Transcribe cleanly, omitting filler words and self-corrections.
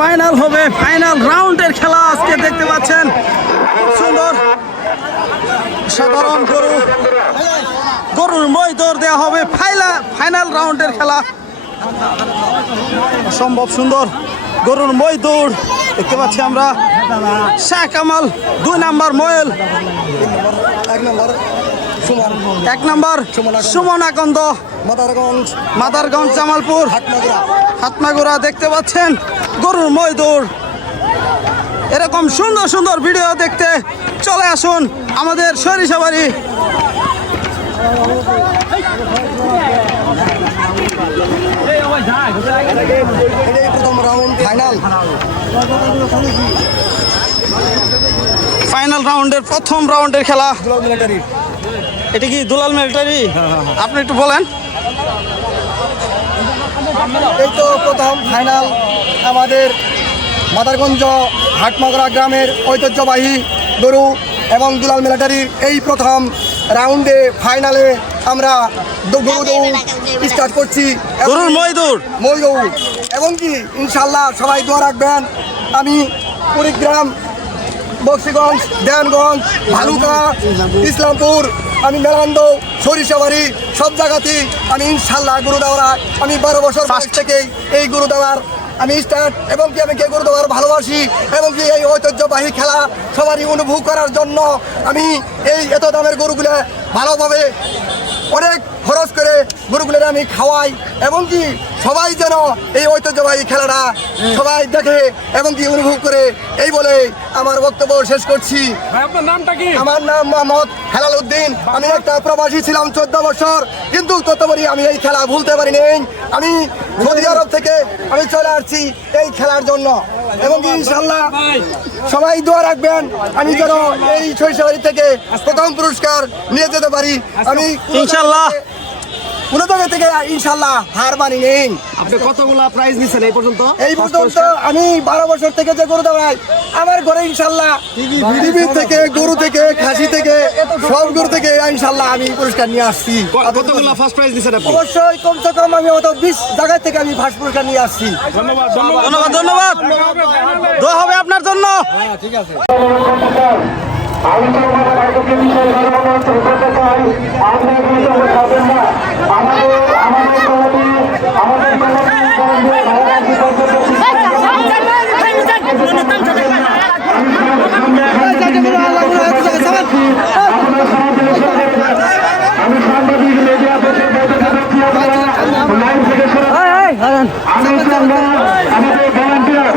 Final হবে, final রাউন্ডের খেলা আজকে দেখতে পাচ্ছেন। সুন্দর সাধারণ গরুর মই দৌড় দেওয়া হবে, ফাইনাল রাউন্ডের খেলা। সম্ভব সুন্দর গরুর মই দৌড় দেখতে পাচ্ছি আমরা। শাহ কামাল 2 নাম্বার ময়েল, 1 নাম্বার সুমনাকন্দ, মাদারগঞ্জ জামালপুর হাতমাগুড়া দেখতে পাচ্ছেন গরুর মই দৌড়। এরকম সুন্দর সুন্দর ভিডিও দেখতে চলে আসুন আমাদের সরিষাবাড়ি। ফাইনাল রাউন্ডের প্রথম রাউন্ডের খেলা। এটা কি দুলাল মিলিটারি? আপনি একটু বলেন। এই তো প্রথম ফাইনাল আমাদের মাদারগঞ্জ হাটমাগরা গ্রামের ঐতিহ্যবাহী গরু এবং দুলাল মিলিটারির এই প্রথম রাউন্ডে ফাইনালে আমরা গরু দৌড় স্টার্ট করছি। গরুর মই দৌড় এবং কি ইনশাল্লাহ সবাই দোয়া রাখবেন। আমি কুড়িগ্রাম, বক্সিগঞ্জ, দেয়ানগঞ্জ, ভালুকা, ইসলামপুর, আমি মেলান্দ, সরিষাবাড়ি সব জায়গাতেই আমি ইনশাল্লাহ গরু দেওয়ার, আমি 12 বছর বয়স থেকেই এই গরু দেওয়ার আমি স্টার্ট, এবং কি আমি কে গরু দেওয়ার ভালোবাসি, এবং কি এই ঐতিহ্যবাহী খেলা সবারই অনুভব করার জন্য আমি এই এত দামের গরুগুলো ভালোভাবে অনেক খরচ করে গরুগুলোর আমি খাওয়াই, এবং কি সবাই যেন এই ঐতিহ্যবাহী খেলাটা সবাই দেখে এবং কি অনুভব করে, এই বলে আমার বক্তব্য শেষ করছি। আমার নাম মোহাম্মদ হেলাল উদ্দিন। আমি একটা প্রবাসী ছিলাম 14 বছর, কিন্তু ততবারই আমি এই খেলা ভুলতে পারিনি। আমি সৌদি আরব থেকে আমি চলে আসছি এই খেলার জন্য, এবং কি ইনশাল্লাহ সবাই দোয়া রাখবেন আমি যেন এই সরিষাবাড়ি থেকে প্রথম পুরস্কার নিয়ে যেতে পারি। আমি ইনশাল্লাহ কোনো জায়গা থেকে ইনশাল্লাহ হার মানি নেই। আপনি কতগুলা প্রাইজ নিছেন এই পর্যন্ত? এই পর্যন্ত আমি 12 বছর থেকে যে গরু দেওয়াই আমার ঘরে ইনশাল্লাহ টিভি থেকে, গরু থেকে, খাসি থেকে, সব গরু থেকে ইনশাল্লাহ আমি পুরস্কার নিয়ে আসছি। কতগুলা ফার্স্ট প্রাইজ দিছেন আপনি? অবশ্যই কমসে কম আমি 20 জায়গা থেকে আমি ফার্স্ট পুরস্কার নিয়ে আসছি। ধন্যবাদ ধন্যবাদ। দোয়া হবে আপনার জন্য। ঠিক আছে। আমাদের ভলান্টিয়ার